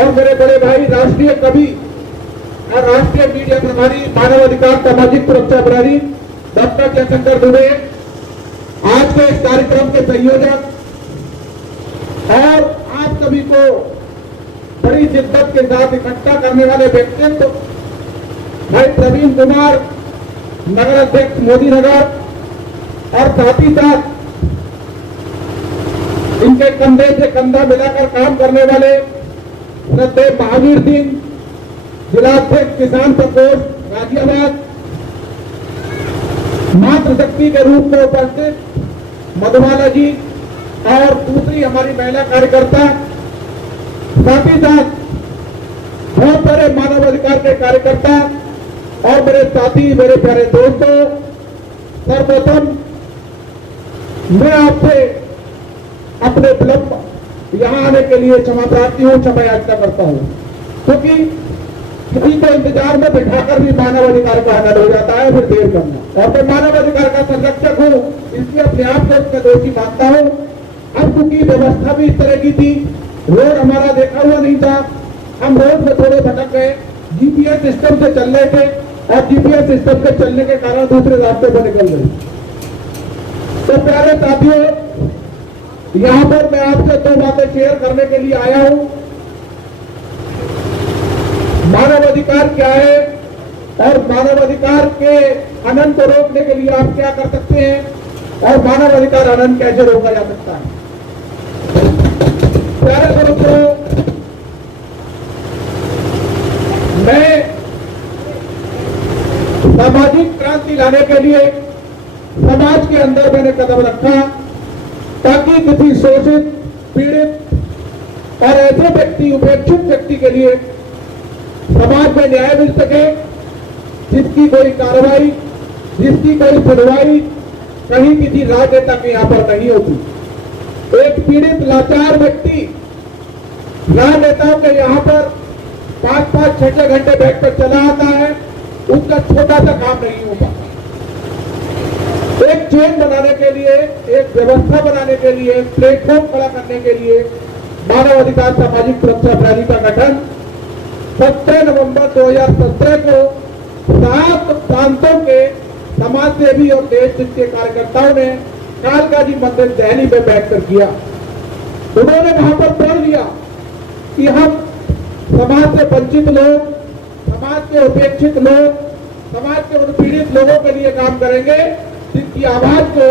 और मेरे बड़े भाई राष्ट्रीय कवि और राष्ट्रीय मीडिया प्रभारी मानव अधिकार सामाजिक सुरक्षा प्रभारी डॉक्टर जयशंकर दुबे, आज के इस कार्यक्रम के संयोजक और आप सभी को बड़ी शिद्दत के साथ इकट्ठा करने वाले व्यक्तित्व भाई प्रवीण कुमार, नगर अध्यक्ष मोदी नगर, और साथ ही साथ इनके कंधे से कंधा मिलाकर काम करने वाले श्रद्धेय महावीर सिंह, जिलाध्यक्ष किसान प्रकोष्ठ गाजियाबाद, मातृशक्ति के रूप में उपस्थित मधुबाला जी और दूसरी हमारी महिला कार्यकर्ता, साथ ही साथ बहुत सारे मानव अधिकार के कार्यकर्ता और मेरे साथी, मेरे प्यारे दोस्तों, सर्वप्रथम मैं आपसे अपने विलंब यहाँ आने के लिए क्षमा प्रार्थी हूँ, क्षमा याचना करता हूँ, क्योंकि किसी को इंतजार में बिठाकर भी मानव अधिकार का हनन हो जाता है, फिर देर करना। और मैं मानव अधिकार का संरक्षक हूँ, इसलिए अपने आप को उसमें दोषी मानता हूँ। अब क्योंकि व्यवस्था भी इस तरह की थी, रोड हमारा देखा हुआ नहीं था, हम रोड में थोड़े भटक गए, जीपीएस सिस्टम से चल रहे थे और जीपीएस सिस्टम से चलने के कारण दूसरे रास्ते पर निकल गए। तो प्यारे साथियों, यहाँ पर मैं आपसे दो बातें शेयर करने के लिए आया हूँ। मानव अधिकार क्या है और मानव अधिकार के हनन को रोकने के लिए आप क्या कर सकते हैं और मानव अधिकार हनन कैसे रोका जा सकता है। प्यारे दोस्तों, मैं सामाजिक क्रांति लाने के लिए समाज के अंदर मैंने कदम रखा ताकि किसी शोषित, पीड़ित और ऐसे व्यक्ति, उपेक्षित व्यक्ति के लिए समाज में न्याय मिल सके, जिसकी कोई कार्रवाई, जिसकी कोई सुनवाई कहीं किसी राजनेता के यहां पर नहीं होती। एक पीड़ित लाचार व्यक्ति राजनेताओं के यहां पर 5-5, 6-6 घंटे बैठकर चला आता है, उसका छोटा सा काम नहीं हो पाता। एक चेन बनाने के लिए, एक व्यवस्था बनाने के लिए, प्लेटफॉर्म खड़ा करने के लिए मानव अधिकार सामाजिक सुरक्षा प्रणाली का गठन 17 नवंबर 2017 को 7 प्रांतों के समाज सेवी और देश के कार्यकर्ताओं ने कालकाजी मंदिर दिल्ली में बैठकर किया। उन्होंने वहां पर प्रण लिया कि हम समाज से वंचित लोग, समाज के उपेक्षित लोग, समाज के उन पीड़ित लोगों के लिए काम करेंगे जिनकी आवाज को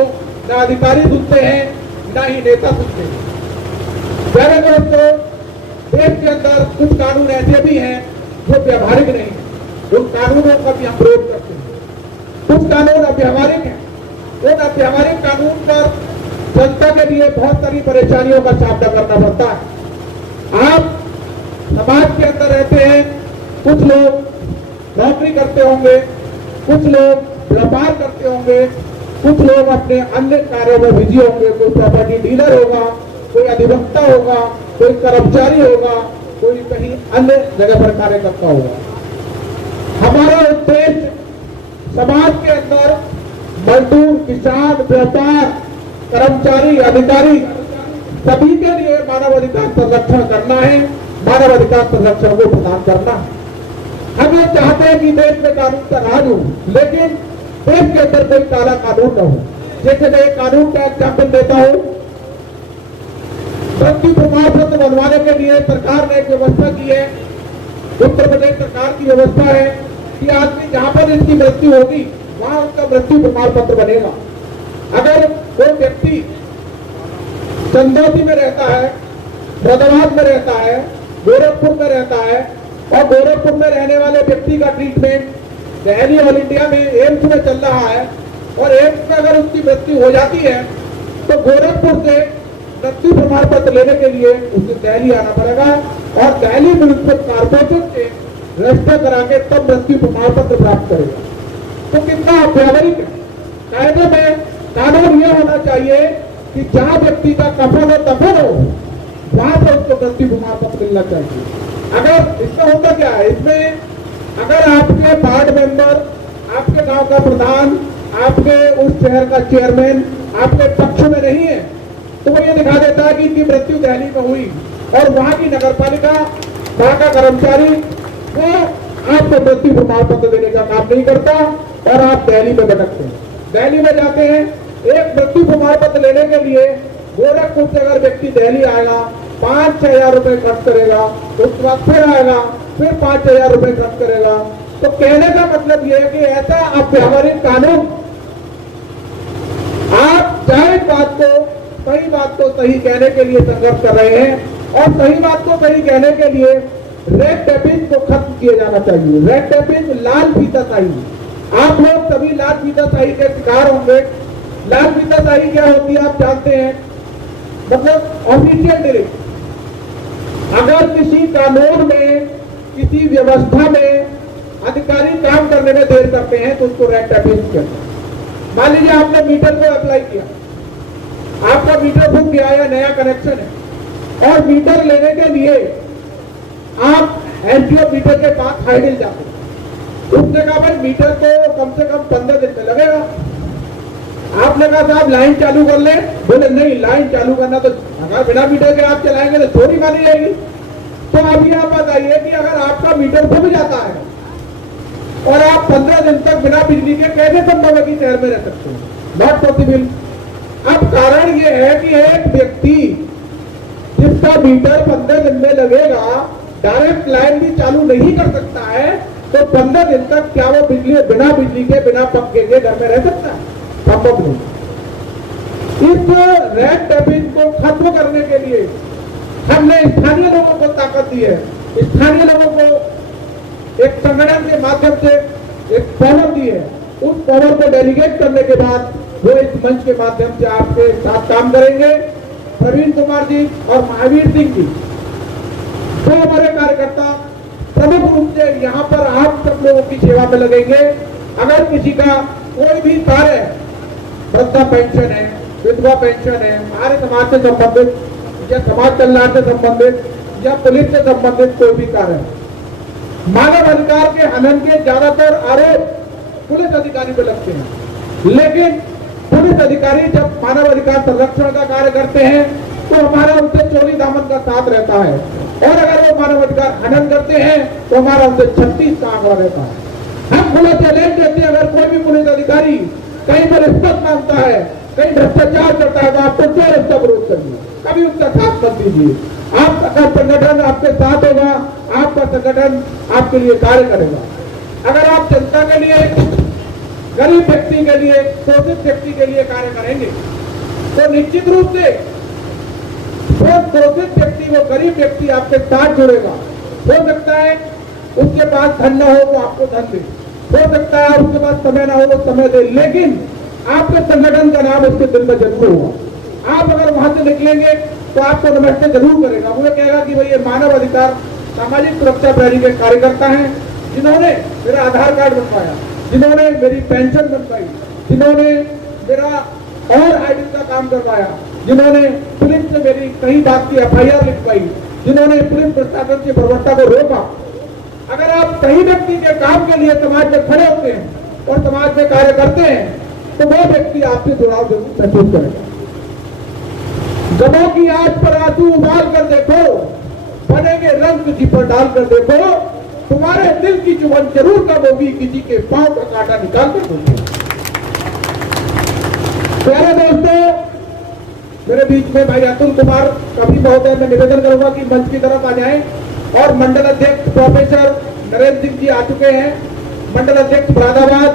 न अधिकारी सुनते हैं, न ही नेता सुनते हैं। प्यारे दोस्तों, देश के अंदर कुछ कानून ऐसे भी हैं जो व्यवहारिक नहीं है, उन कानूनों का भी हम विरोध करते हैं। कुछ कानून अव्यवहारिक हैं, उन अव्यवहारिक कानून पर जनता के लिए बहुत सारी परेशानियों का सामना करना पड़ता है। आप समाज के अंदर रहते हैं, कुछ लोग नौकरी करते होंगे, कुछ लोग व्यापार करते होंगे, कुछ लोग अपने अन्य कार्यों में बिजी होंगे, कोई प्रॉपर्टी डीलर होगा, कोई अधिवक्ता होगा, कोई कर्मचारी होगा, कोई कहीं अन्य जगह पर कार्य करता होगा। हमारा उद्देश्य समाज के अंदर मजदूर, किसान, व्यापार, कर्मचारी, अधिकारी सभी के लिए मानव अधिकार संरक्षण करना है, मानव अधिकार संरक्षण को प्रदान करना है। हम ये चाहते हैं कि देश में कानून का राज हो, लेकिन देश के अंदर कोई काला कानून न हो। जैसे मैं एक कानून का एग्जाम्पल देता हूँ, मृत्यु प्रमाण पत्र बनवाने के लिए सरकार ने एक व्यवस्था की है, उत्तर प्रदेश सरकार की व्यवस्था है कि आदमी जहां पर इसकी मृत्यु होगी वहां उसका मृत्यु प्रमाण पत्र बनेगा। अगर कोई व्यक्ति चंदौती में रहता है, मुरादाबाद में रहता है, गोरखपुर में रहता है और गोरखपुर में रहने वाले व्यक्ति का ट्रीटमेंट दिल्ली ऑल इंडिया में एम्स में चल रहा है और एम्स में अगर उसकी मृत्यु हो जाती है तो गोरखपुर से मृत्यु प्रमाण पत्र लेने के लिए उसे दिल्ली आना पड़ेगा और दिल्ली म्युनिसिपल कॉर्पोरेशन से रजिस्टर करा के तब मृत्यु प्रमाण पत्र प्राप्त करेगा। तो कितना अव्यावहारिक है। कायदे में कानून यह होना चाहिए कि जहां व्यक्ति का कफन हो दफन हो वहां पर उसको मृत्यु प्रमाण पत्र मिलना चाहिए। अगर इसमें होता क्या है, इसमें अगर आपके वार्ड मेंबर, आपके गांव का प्रधान, आपके उस शहर का चेयरमैन आपके पक्ष में नहीं है तो वो ये दिखा देता है कि इनकी मृत्यु दिल्ली में हुई और वहां की नगर पालिका वहां का कर्मचारी वो आपको मृत्यु प्रमाण पत्र देने का काम नहीं करता और आप दिल्ली में भटकते हैं। दिल्ली में जाते हैं, एक मृत्यु प्रमाण पत्र लेने के लिए गोरखपुर से अगर व्यक्ति दिल्ली आएगा 5-6 हजार रुपए खर्च करेगा, उसके बाद फिर आएगा, फिर 5-6 हजार रुपए खर्च करेगा। तो कहने का मतलब यह है कि ऐसा अव्यावहारिक कानून, आप चाहे सही बात को सही कहने के लिए संघर्ष कर रहे हैं और सही बात को सही कहने के लिए रेड टेपिंग को खत्म किया जाना चाहिए। रेड टेपिंग, लाल फीताशाही, आप लोग सभी लाल फीताशाही के शिकार होंगे। लाल फीताशाही क्या होती है आप जानते हैं, मतलब ऑफिशियल डिलीट। अगर किसी कानून में, किसी व्यवस्था में अधिकारी काम करने में देर करते हैं तो उसको रेड टेपिंग कहते हैं। मान लीजिए आपने मीटर को अप्लाई किया, आपका मीटर फूक गया या नया कनेक्शन है और मीटर लेने के लिए आप एसडीओ मीटर के पास हाईडिल जाते हैं। उसने कहा भाई मीटर तो कम से कम 15 दिन में लगेगा। आपने कहा साहब लाइन चालू कर ले, बोले नहीं लाइन चालू करना तो अगर बिना मीटर के आप चलाएंगे तो चोरी मानी जाएगी। तो अभी आप बताइए कि अगर आपका मीटर फूक जाता है और आप 15 दिन तक बिना बिजली के कैसे संभव है कि शहर में रह सकते हैं? Not possible. अब कारण ये है कि एक व्यक्ति जिसका मीटर 15 दिन में लगेगा, डायरेक्ट लाइन भी चालू नहीं कर सकता है, तो 15 दिन तक क्या वो बिना बिजली के, बिना पंखे के घर में रह सकता है? संभव नहीं। इस रेड टेपिंग को खत्म करने के लिए हमने स्थानीय लोगों को ताकत दी है। स्थानीय लोगों को एक संगठन के माध्यम से एक पावर दी है। उस पावर को डेलीगेट करने के बाद वो इस मंच के माध्यम से आपके साथ काम करेंगे। प्रवीण कुमार जी और महावीर सिंह जी, दो हमारे कार्यकर्ता प्रमुख रूप से यहाँ पर आप सब लोगों की सेवा में लगेंगे। अगर किसी का कोई भी कार्य है, वृद्धा पेंशन है, विधवा पेंशन है, हमारे समाज से संबंधित या समाज कल्याण से संबंधित या पुलिस से संबंधित कोई भी कार्य है, मानव अधिकार के हनन के ज्यादातर आरोप पुलिस अधिकारी पे लगते हैं। लेकिन पुलिस अधिकारी जब मानव अधिकार संरक्षण का कार्य करते हैं तो हमारा उनसे चोरी दामन का साथ रहता है, और अगर वो मानव अधिकार हनन करते हैं तो हमारा उनसे 36 का आंकड़ा रहता है। हम खुला चैलेंज देते हैं, अगर कोई भी पुलिस अधिकारी कहीं पर रिश्वत मांगता है, कहीं भ्रष्टाचार करता है, तो आप तो उसका विरोध करिए, कभी उसका साथ मत दीजिए। आपका संगठन आपके साथ होगा, आपका संगठन आपके लिए कार्य करेगा। अगर आप जनता के लिए, गरीब व्यक्ति के लिए, शोषित व्यक्ति के लिए कार्य करेंगे तो निश्चित रूप से वो शोषित व्यक्ति, वो गरीब व्यक्ति आपके साथ जुड़ेगा। हो सकता है उसके पास धन न हो तो आपको धन दे, हो सकता है उसके पास समय ना हो तो समय दे, लेकिन आपके संगठन का नाम उसके दिल में जरूर होगा। आप अगर वहां से निकलेंगे तो आपको नमस्ते जरूर करेगा। वो कहेगा कि भाई ये मानव अधिकार सामाजिक सुरक्षा प्रहरी के कार्यकर्ता हैं, जिन्होंने मेरा आधार कार्ड बनवाया, जिन्होंने मेरी पेंशन बनवाई, जिन्होंने मेरा और आईडी का काम करवाया, जिन्होंने पुलिस से मेरी कई बात की एफआईआर लिखवाई, जिन्होंने पुलिस प्रशासन की बर्बरता को रोका। अगर आप सही व्यक्ति के काम के लिए समाज में खड़े होते हैं और समाज में कार्य करते हैं तो वो व्यक्ति आपसे जुड़ाव जरूर महसूस करेगा। गमों की आंच पर आंसू उबाल कर देखो, बनेंगे रंग किसी पर डाल कर देखो, तुम्हारे दिल की चुभन जरूर कम होगी, किसी के पांव का कांटा निकाल कर देखो। प्यारे दोस्तों, मेरे बीच में भाई अतुल कुमार कभी महोदय, मैं निवेदन करूंगा कि मंच की तरफ आ जाएं, और मंडल अध्यक्ष प्रोफेसर नरेंद्र सिंह जी आ चुके हैं। मंडल अध्यक्ष मुरादाबाद,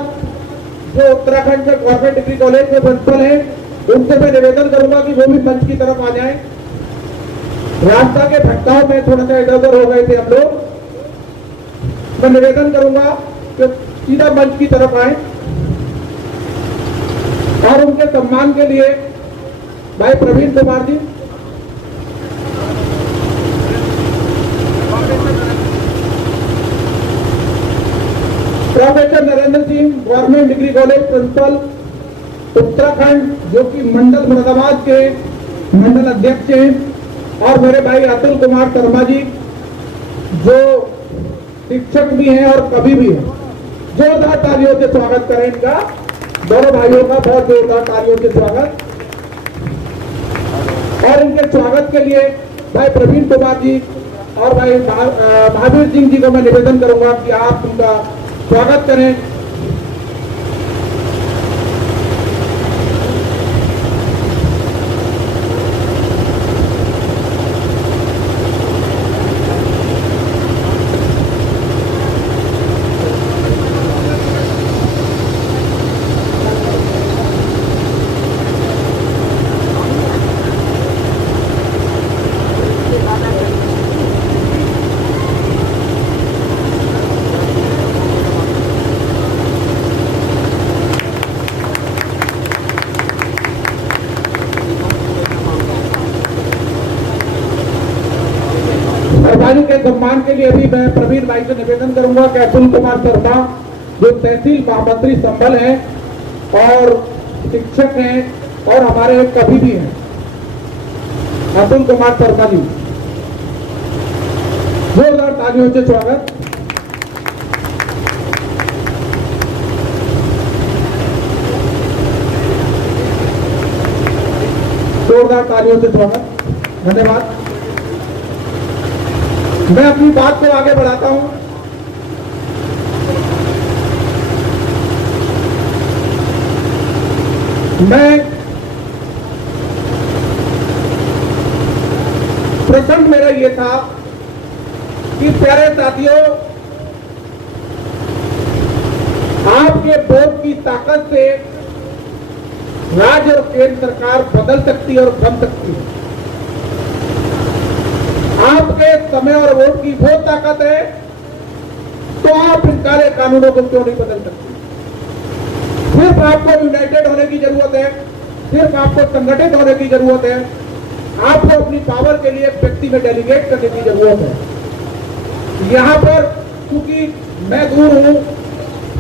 जो उत्तराखंड में गवर्नमेंट डिग्री कॉलेज में प्रिंसिपल है, उनसे मैं निवेदन करूंगा कि वो भी मंच की तरफ आ जाएं। रास्ता के भटकाव में थोड़ा सा इधर उधर हो गए थे हम लोग। मैं निवेदन करूंगा कि सीधा मंच की तरफ आए और उनके सम्मान के लिए भाई Praveen Kumar ji, professor Narendra Singh, government degree college principal Uttarakhand, जो कि मंडल मुरादाबाद के मंडल अध्यक्ष हैं, और मेरे भाई अतुल कुमार शर्मा जी, जो शिक्षक भी हैं और कवि भी हैं। जोरदार तालियों से स्वागत करें इनका, दोनों भाइयों का बहुत जोरदार तालियों से स्वागत। और इनके स्वागत के लिए भाई प्रवीण कुमार जी और भाई महावीर सिंह जी को मैं निवेदन करूंगा कि आप उनका स्वागत करें। सरदारी के सम्मान के लिए अभी मैं प्रवीण भाई से निवेदन करूंगा कि अतुल कुमार शर्मा जो तहसील महामंत्री संभल हैं और शिक्षक हैं और हमारे एक कवि भी हैं, अतुल कुमार शर्मा जी, जोरदार तालियों से स्वागत। जोरदार तालियों से स्वागत, धन्यवाद। मैं अपनी बात को आगे बढ़ाता हूं। मैं प्रसंग मेरा ये था कि प्यारे साथियों, आपके वोट की ताकत से राज्य और केंद्र सरकार बदल सकती है और बन सकती है। आपके समय और वोट की वो ताकत है तो आप इन काले कानूनों को क्यों नहीं बदल सकते? सिर्फ आपको यूनाइटेड होने की जरूरत है, सिर्फ आपको संगठित होने की जरूरत है, आपको अपनी पावर के लिए व्यक्ति में डेलीगेट करने की जरूरत है। यहाँ पर क्योंकि मैं दूर हूँ,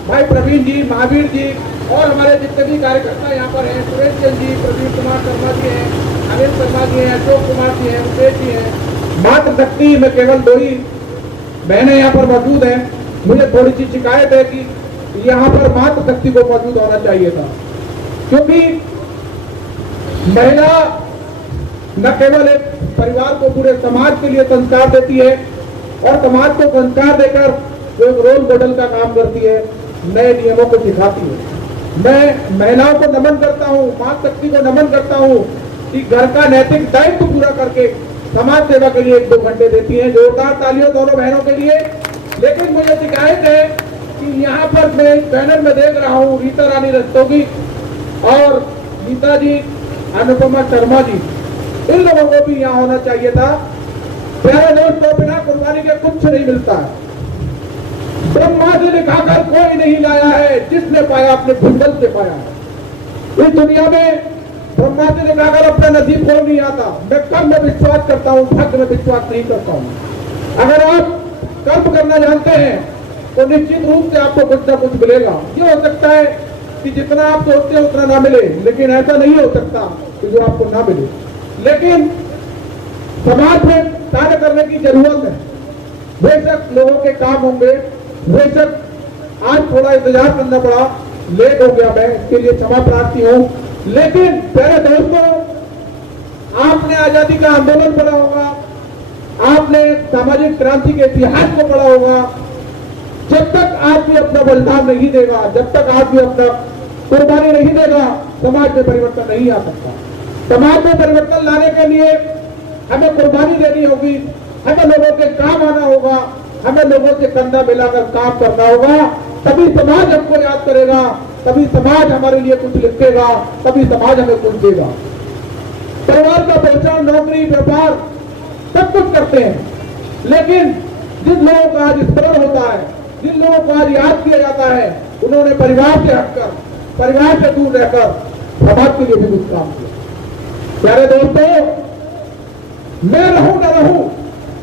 भाई प्रवीण जी, महावीर जी और हमारे जितने भी कार्यकर्ता यहाँ पर हैं, सुरेश चंद जी, प्रवीण कुमार शर्मा जी हैं, अनिल शर्मा जी हैं, अशोक कुमार जी हैं, रुपेश जी हैं, मातृशक्ति में केवल 2 ही बहनें यहाँ पर मौजूद हैं। मुझे थोड़ी सी शिकायत है कि यहाँ पर मातृशक्ति को मौजूद होना चाहिए था, क्योंकि महिला न केवल एक परिवार को, पूरे समाज के लिए संस्कार देती है और समाज को संस्कार देकर जो एक रोल मॉडल का काम करती है, नए नियमों को सिखाती है। मैं महिलाओं को नमन करता हूँ, मातृशक्ति को नमन करता हूँ कि घर का नैतिक दायित्व पूरा करके समाज सेवा के लिए 1-2 घंटे देती हैं। जोरदार तालियों दोनों बहनों के लिए। लेकिन मुझे शिकायत है कि यहाँ पर मैं बैनर में देख रहा हूँ रीता रानी रस्तोगी और गीता जी, अनुपमा शर्मा जी, इन लोगों को भी यहाँ होना चाहिए था। प्यारे दोस्तों, बिना कुर्बानी के कुछ नहीं मिलता है। ब्रह्मा से दिखाकर कोई नहीं लाया है, जिसने पाया अपने भूगल से पाया। इस दुनिया में ब्रह्मा से दिखाकर अपना नसीब कोई नहीं आता। मैं कर्म में विश्वास करता हूँ, भाग्य में विश्वास नहीं करता हूँ। अगर आप कर्म करना जानते हैं तो निश्चित रूप से आपको कुछ ना कुछ मिलेगा। ये हो सकता है कि जितना आप सोचते हैं उतना ना मिले, लेकिन ऐसा नहीं हो सकता कि जो आपको ना मिले। लेकिन समाज में कार्य करने की जरूरत है। बेशक लोगों के काम होंगे, बेशक आज थोड़ा इंतजार करना पड़ा, लेट हो गया, मैं इसके लिए क्षमा प्रार्थी हूँ। लेकिन प्यारे दोस्तों, आपने आजादी का आंदोलन पढ़ा होगा, आपने सामाजिक क्रांति के इतिहास को पढ़ा होगा। जब तक आदमी अपना बलिदान नहीं देगा, जब तक आदमी अपना कुर्बानी नहीं देगा, समाज में परिवर्तन नहीं आ सकता। समाज में परिवर्तन लाने के लिए हमें कुर्बानी देनी होगी, हमें लोगों के काम आना होगा, हमें लोगों से कंधा मिलाकर काम करना होगा। तभी समाज हमको याद करेगा, तभी समाज हमारे लिए कुछ लिखेगा, तभी समाज हमें कुछ देगा। परिवार का पोषण, नौकरी, व्यापार सब कुछ करते हैं, लेकिन जिन लोगों का आज स्मरण होता है, जिन लोगों को आज याद किया जाता है, उन्होंने परिवार से हटकर, परिवार से दूर रहकर समाज के लिए भी कुछ काम किया। प्यारे दोस्तों, मैं रहूं न रहूं,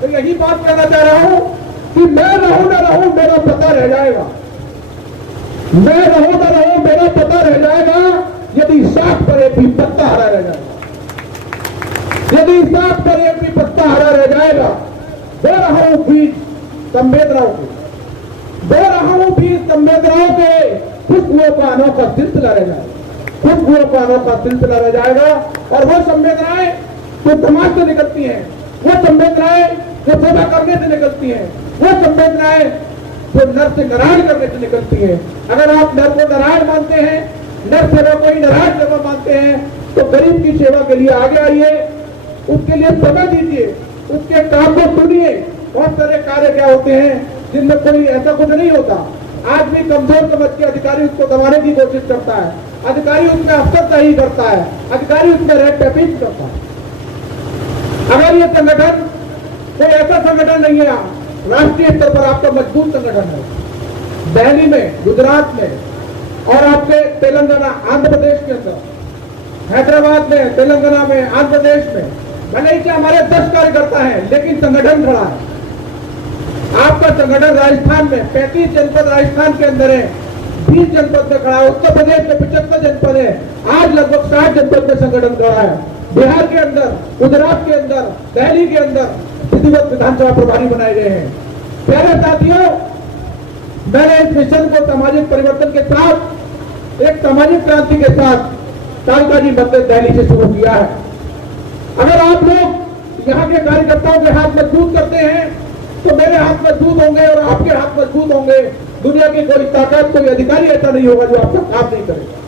तो यही बात कहना चाह रहा हूं कि मैं रहूं न रहूं, मेरा पता रह जाएगा। मैं रहूं न रहूं, मेरा पता रह जाएगा यदि साख पर एक भी पत्ता हरा रह जाएगा। यदि साख पर एक भी पत्ता हरा रह जाएगा, दे रहा हूं बीज संवेदनाओं के, दे रहा हूं बीज संवेदनाओं के, खुशबुओं का अनोखा सिलसिला रह जाएगा, खुशबुओं का अनोखा सिलसिला रह जाएगा। और वो संवेदनाएं जो समाज से निकलती हैं, वो संवेदनाएं जो सेवा करने से निकलती हैं, वो संवेदनाएं जो नर से नारायण करने से निकलती हैं। अगर आप नर को नारायण मानते हैं, नर सेवा को ही नारायण सेवा मानते हैं, तो गरीब की सेवा के लिए आगे आइए, उसके लिए समय दीजिए, उसके काम को सुनिए। बहुत सारे कार्य क्या होते हैं जिनमें कोई ऐसा कुछ नहीं होता। आज भी कमजोर समझ के अधिकारी उसको दबाने की कोशिश करता है, अधिकारी उसमें अफसरशाही करता है, अधिकारी उसमें रेड टेपिंग करता है। अगर ये संगठन कोई ऐसा संगठन नहीं है, राष्ट्रीय स्तर पर आपका मजबूत संगठन है, दिल्ली में, गुजरात में और आपके तेलंगाना, आंध्र प्रदेश के अंदर, हैदराबाद में, तेलंगाना में, आंध्र प्रदेश में, भले ही हमारे 10 कार्यकर्ता हैं, लेकिन संगठन खड़ा है। आपका संगठन राजस्थान में 35 जनपद राजस्थान के अंदर है, 20 जनपद में खड़ा है, उत्तर प्रदेश में 75 जनपद है, आज लगभग 60 जनपद में संगठन खड़ा है। बिहार के अंदर, गुजरात के अंदर, दिल्ली के अंदर विधिवत विधानसभा प्रभारी बनाए गए हैं। प्यारे साथियों, मैंने इस मिशन को सामाजिक परिवर्तन के साथ, एक सामाजिक क्रांति के साथ कालकाजी मंदिर दिल्ली से शुरू किया है। अगर आप लोग यहाँ के कार्यकर्ताओं के हाथ मजबूत करते हैं तो मेरे हाथ मजबूत होंगे और आपके हाथ मजबूत होंगे। दुनिया की कोई ताकत, कोई अधिकारी ऐसा नहीं होगा जो आपका काम नहीं करेगा।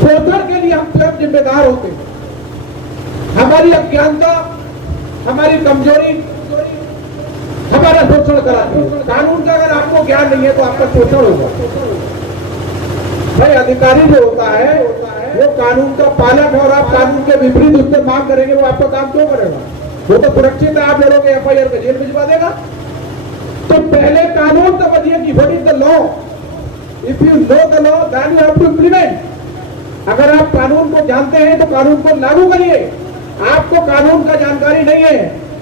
शोषण के लिए हम स्वयं जिम्मेदार होते हैं। हमारी अज्ञानता, हमारी कमजोरी हमारा शोषण कराती है। कानून का अगर आपको ज्ञान नहीं है तो आपका शोषण होगा। भाई अधिकारी जो होता है वो कानून का पालक है और आप कानून के विपरीत उससे मांग करेंगे, वो आपका काम क्यों करेगा? वो तो सुरक्षित है, आप लड़ोगे, एफआईआर का जेल भिजवा देगा। तो पहले कानून समझिए कि what is the law. If you know the law then you have to implement. अगर आप कानून को जानते हैं तो कानून को लागू करिए। आपको कानून का जानकारी नहीं है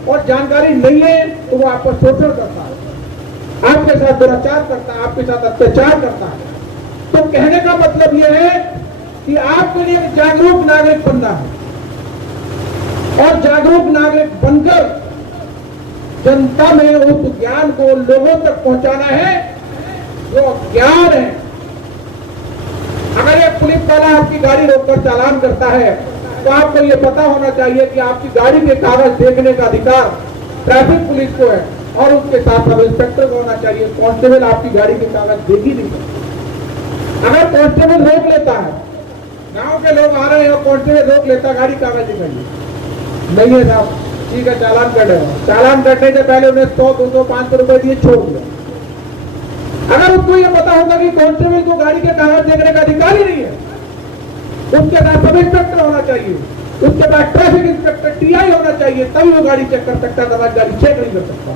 और जानकारी नहीं है तो वो आपको शोषण करता है, आपके साथ दुराचार करता है, आपके साथ अत्याचार करता है। तो कहने का मतलब यह है कि आपके लिए जागरूक नागरिक बनना है और जागरूक नागरिक बनकर जनता में उस ज्ञान को लोगों तक पहुंचाना है जो ज्ञान है। अगर ये पुलिस वाला आपकी गाड़ी रोककर चालान करता है तो आपको ये पता होना चाहिए कि आपकी गाड़ी के कागज देखने का अधिकार ट्रैफिक पुलिस को है और उसके साथ सब इंस्पेक्टर को होना चाहिए। कांस्टेबल आपकी गाड़ी के कागज देख ही नहीं सकता। अगर कांस्टेबल रोक लेता है, गांव के लोग आ रहे हैं और कांस्टेबल रोक लेता, गाड़ी कागज दिखाइए, नहीं है साहब, ठीक है चालान कर रहे हो। चालान करने से पहले उन्हें 100, 200, 500 रुपए दिए, छोड़ दिया। अगर उसको ये पता होगा कि कांस्टेबल को गाड़ी के कागज देखने का अधिकार ही नहीं है, उसके पास सब इंस्पेक्टर होना चाहिए, उसके पास ट्रैफिक इंस्पेक्टर टीआई होना चाहिए, तभी वो गाड़ी चेक कर सकता है, गाड़ी चेक नहीं कर सकता।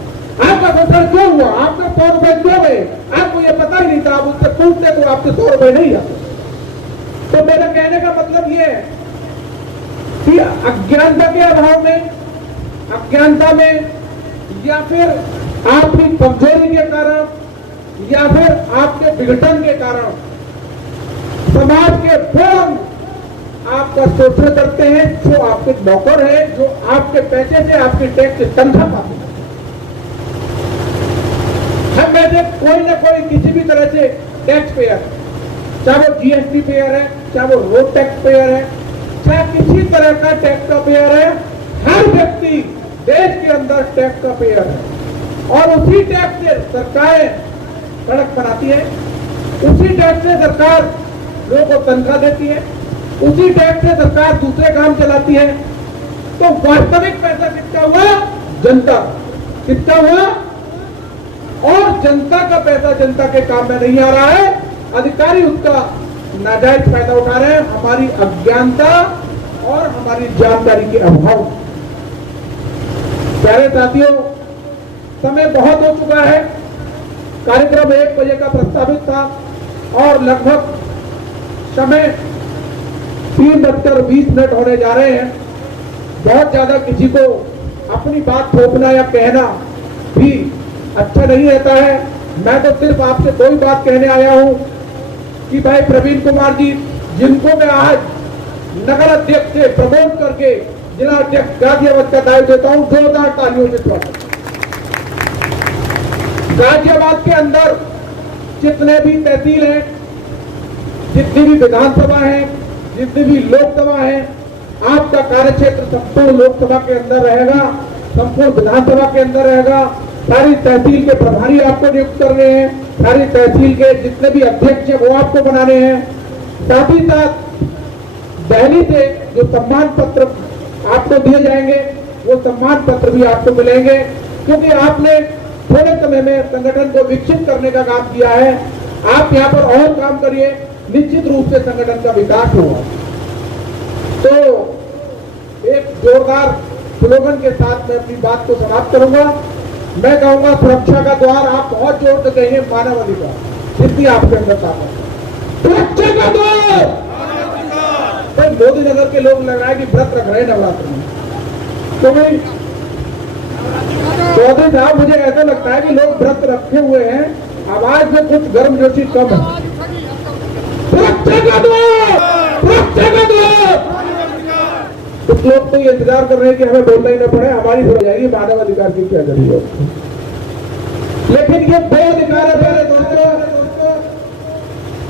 आपका शोषण क्यों हुआ? आपका 100 रुपए क्यों गए? आपको ये पता ही नहीं था, आप उससे पूछते तो आपसे 100 रुपए नहीं आते। तो मेरा कहने का मतलब ये है कि अज्ञानता के अभाव में, अज्ञानता में या फिर आपकी कमजोरी के कारण या फिर आपके विघटन के कारण समाज के लोग आपका शोषण करते हैं, जो आपके नौकर है, जो आपके पैसे से, आपके टैक्स से तनख्वाह पाते हैं। हम में से कोई ना कोई किसी भी तरह से टैक्स पेयर, चाहे वो जीएसटी पेयर है, चाहे वो रोड टैक्स पेयर है, चाहे किसी तरह का टैक्स का पेयर है, हर व्यक्ति देश के अंदर टैक्स का पेयर है और उसी टैक्स से सरकारें सड़क बनाती है, उसी टैक्स से सरकार लोगों को तनख्वाह देती है, उसी टैक्स से सरकार दूसरे काम चलाती है। तो वास्तविक पैसा किसका हुआ? जनता। किसका हुआ? और जनता का पैसा जनता के काम में नहीं आ रहा है, अधिकारी उसका नाजायज फायदा उठा रहे हैं, हमारी अज्ञानता और हमारी जानकारी के अभाव। प्यारे साथियों, समय बहुत हो चुका है। कार्यक्रम 1 बजे का प्रस्तावित था और लगभग समय 3:20 होने जा रहे हैं। बहुत ज्यादा किसी को अपनी बात थोपना या कहना भी अच्छा नहीं रहता है। मैं तो सिर्फ आपसे 2 ही बात कहने आया हूं कि भाई प्रवीण कुमार जी, जिनको मैं आज नगर अध्यक्ष से प्रमोट करके जिला अध्यक्ष गाजियाबाद का दायित्व देता हूं, जोरदार तालियों से स्वागत। गाजियाबाद के अंदर जितने भी तहसील हैं, जितनी भी विधानसभा है, जितनी भी लोकसभा है, आपका कार्यक्षेत्र संपूर्ण लोकसभा के अंदर रहेगा, संपूर्ण विधानसभा के अंदर रहेगा। सारी तहसील के प्रभारी आपको नियुक्त करने हैं, सारी तहसील के जितने भी अध्यक्ष हैं वो आपको बनाने हैं। साथ ही साथ दिल्ली से जो सम्मान पत्र आपको दिए जाएंगे वो सम्मान पत्र भी आपको मिलेंगे, क्योंकि आपने थोड़े समय में संगठन को विकसित करने का काम किया है। आप यहाँ पर और काम करिए, निश्चित रूप से संगठन का विकास होगा। तो एक जोरदार स्लोगन के साथ मैं अपनी बात को समाप्त करूंगा। मैं कहूंगा सुरक्षा का द्वार, आप बहुत जोर से कहिए मानव अधिकार, जितनी आपके अंदर ताकत है। सुरक्षा का द्वार। तो मोदी नगर के लोग लग रहा है कि व्रत रख रहे हैं नवरात्र में, तो भाई चौधरी साहब मुझे ऐसा लगता है कि लोग व्रत रखे हुए हैं, आवाज में कुछ गर्मजोशी कम है। सुरक्षा का द्वार, सुरक्षा का द्वार। कुछ लोग तो ये इंतजार कर रहे हैं कि हमें बोलना ही न पड़े, हमारी हो जाएगी, मानव अधिकार की क्या जरूरत है। लेकिन ये वो अधिकार है मेरे दोस्तों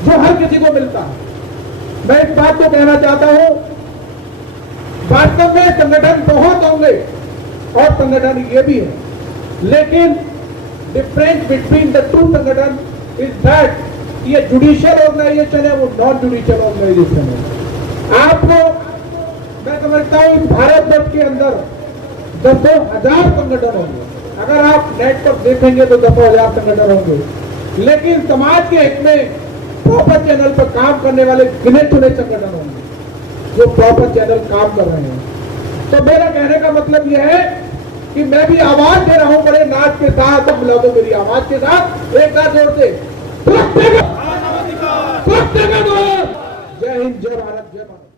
जो हर किसी को मिलता है। मैं इस बात को कहना चाहता हूं, वास्तव में संगठन बहुत होंगे और संगठन ये भी है, लेकिन डिफरेंस बिटवीन द टू संगठन इज दैट ये जुडिशियल ऑर्गेनाइजेशन है, वो नॉन जुडिशियल ऑर्गेनाइजेशन है। आपको मैं समझता हूं इस भारत वर्ष के अंदर 10,000 संगठन होंगे। अगर आप नेट पर देखेंगे तो 10,000 संगठन होंगे, लेकिन समाज के हित में प्रॉपर चैनल पर काम करने वाले गिने चुने संगठन होंगे जो प्रॉपर चैनल काम कर रहे हैं। तो मेरा कहने का मतलब यह है कि मैं भी आवाज दे रहा हूं बड़े नाच के साथ, सब मिला दो मेरी आवाज के साथ एक साथ जोर से, जय हिंद, जय भारत, जय भारत।